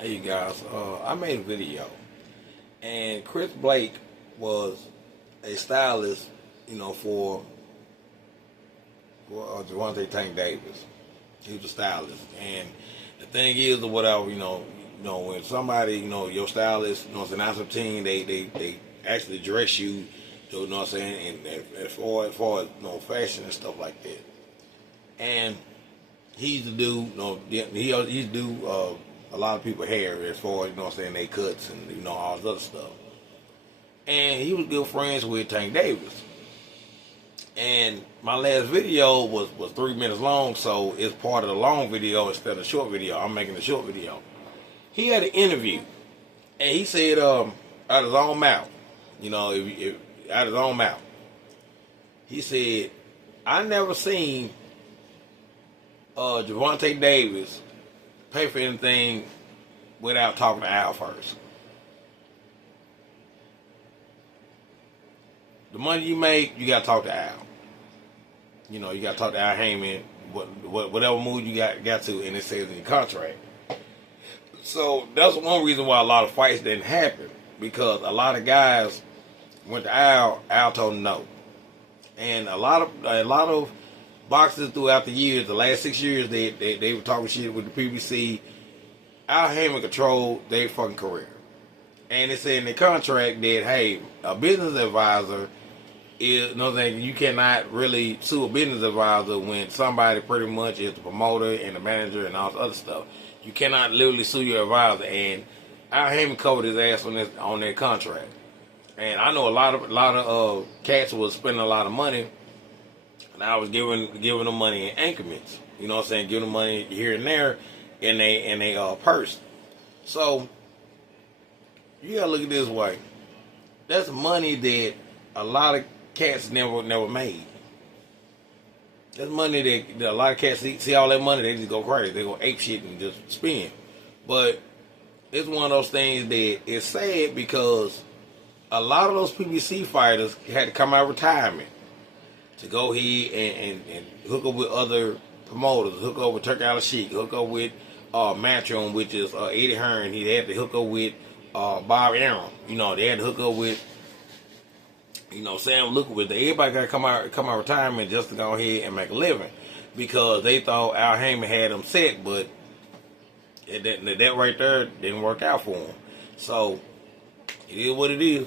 Hey you guys, I made a video, and Chris Blake was a stylist, for Gervonta Davis. He was a stylist, and the thing is, or whatever, when somebody, your stylist, it's an awesome team, they actually dress you, you know what I'm saying, and as far as fashion and stuff like that. And he used to do, he used to do a lot of people's hair as far as, they cuts and, all this other stuff. And he was good friends with Tank Davis. And my last video was 3 minutes long, so it's part of the long video instead of the short video. I'm making a short video. He had an interview, and he said, out of his own mouth, out of his own mouth, he said, I never seen Gervonta Davis pay for anything without talking to Al first. The money you make, you gotta talk to Al. You gotta talk to Al Haymon, whatever mood you got to, and it says in your contract. So that's one reason why a lot of fights didn't happen, because a lot of guys went to Al told them no. And a lot of boxers throughout the years, the last 6 years, they were talking shit with the PBC. Al Haymon controlled their fucking career. And it said in the contract that, hey, a business advisor is, you cannot really sue a business advisor when somebody pretty much is the promoter and the manager and all this other stuff. You cannot literally sue your advisor. And Al Haymon covered his ass on their contract. And I know a lot of cats was spending a lot of money, and I was giving them money in increments. You know what I'm saying? Giving them money here and there in they purse. So you gotta look at it this way. That's money that a lot of cats never made. That's money that a lot of cats see all that money, they just go crazy. They go ape shit and just spend. But it's one of those things that is sad, because a lot of those PBC fighters had to come out of retirement to go ahead and hook up with other promoters, hook up with Turk Al Sheik, hook up with Matchroom, which is Eddie Hearn. He had to hook up with Bob Arum. They had to hook up with Sam Lukowitz. Everybody got to come out of retirement just to go ahead and make a living, because they thought Al Haymon had them set, but that right there didn't work out for him. So it is what it is.